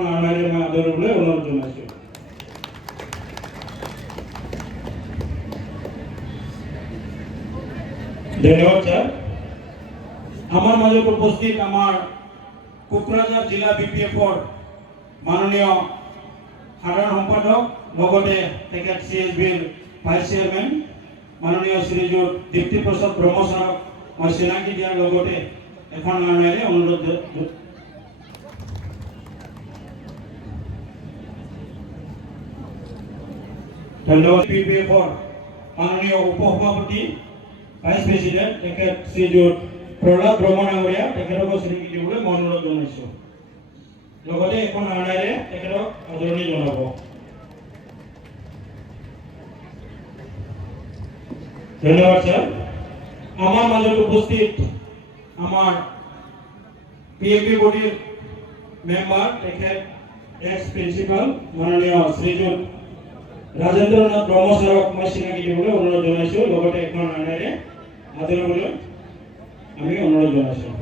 অনুৰোধ জনাইছোঁ। ধন্যবাদ স্যাৰ। আমাৰ মাজত উপস্থিত আমাৰ কোকৰাঝাৰ জেলা বিপিএফৰ মাননীয় সাধাৰণ সম্পাদক লগতে তেখেত CSBৰ ভাইস চেয়াৰম্যান মাননীয় শ্ৰীযুত দীপ্তি প্ৰসাদ ব্ৰহ্ম ছাৰক মই চিনাকি দিয়াৰ লগতে এখন আইনেৰে অনুৰোধ ধন্যবাদ। বিপিএফৰ মাননীয় উপসভাপতি ভাইস প্ৰেসিডেন্ট তেখেত শ্ৰীযুত প্ৰহ্লাদ ব্ৰহ্ম ডাঙৰীয়া তেখেতকো স্বীকৃতি দিবলৈ মই অনুৰোধ জনাইছোঁ। লগতে এখন আইনেৰে তেখেতক আদৰণি জনাব। ধন্যবাদ স্যাৰ। আমাৰ মাজত উপস্থিত আমাৰ PMP বডিৰ মেম্বাৰ তেখেত এক্স প্ৰিন্সিপাল মাননীয় শ্ৰীযুত ৰাজেন্দ্ৰনাথ ব্ৰহ্ম ছাৰক মই চিনাকি দিবলৈ অনুৰোধ জনাইছোঁ। লগতে এখন আইনেৰে আদৰিবলৈ আমি অনুৰোধ জনাইছোঁ।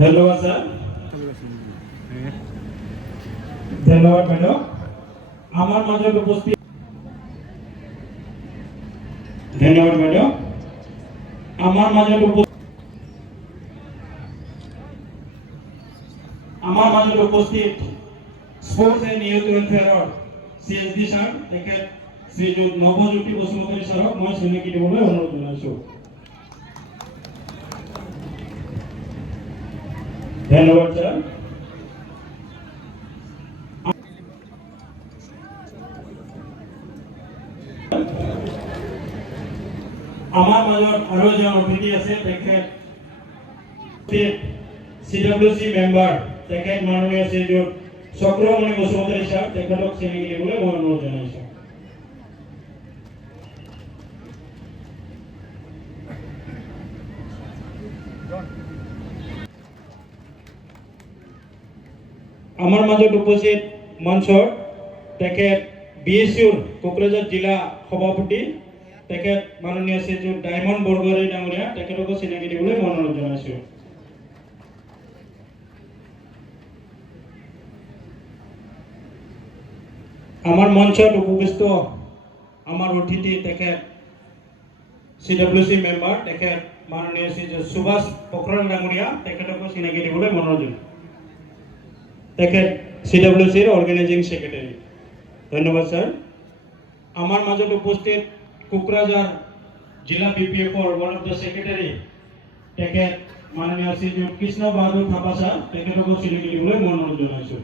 ধন্যবাদ স্যার। ধন্যবাদ ম্যাডাম। আমার মাজত উপস্থিত ধন্যবাদ ম্যাডাম। আমার মাজত উপস্থিত স্পোর্টস এন্ড ইউথ ওয়েলফেয়াৰৰ CSD স্যাৰ তেখেত শ্ৰীযুত নৱজ্যোতি বসুমতাৰী ছাৰক মই চিনাকি দিবলৈ অনুৰোধ জনাইছোঁ। ধন্যবাদ স্যাৰ। আমাৰ মাজত আৰু এজন অতিথি আছে তেখেত CWC মেম্বাৰ তেখেত মাননীয় শ্ৰীযুত চক্ৰমণি বসুমতাৰী ছাৰ তেখেতক চিনাকি দিবলৈ মই অনুৰোধ জনাইছোঁ। আমাৰ মাজত উপস্থিত মঞ্চৰ তেখেত BSUৰ কোকৰাঝাৰ জিলা সভাপতি তেখেত মাননীয় শ্ৰীযুত ডায়মন্ড বৰগোহাঁই ডাঙৰীয়া তেখেতকো চিনাকি দিবলৈ মই অনুৰোধ জনাইছোঁ। আমাৰ মঞ্চত উপবিষ্ট আমাৰ অতিথি তেখেত CWC মেম্বাৰ তেখেত মাননীয় শ্ৰীযুত সুভাষ পোখৰাল ডাঙৰীয়া তেখেতকো চিনাকি দিবলৈ মই অনুৰোধ জনাইছোঁ। তেখেত CWCৰ অৰ্গানাইজিং সেক্ৰেটাৰি। ধন্যবাদ স্যাৰ। আমাৰ মাজত উপস্থিত কোকৰাঝাৰ জেলা BPFৰ ওয়ান অফ দ্য সেক্ৰেটাৰি তেখেত মাননীয় শ্ৰীযুত কৃষ্ণ বাহাদুৰ থাপা ছাৰ তেখেতকো চিনাকি দিবলৈ মই অনুৰোধ জনাইছোঁ।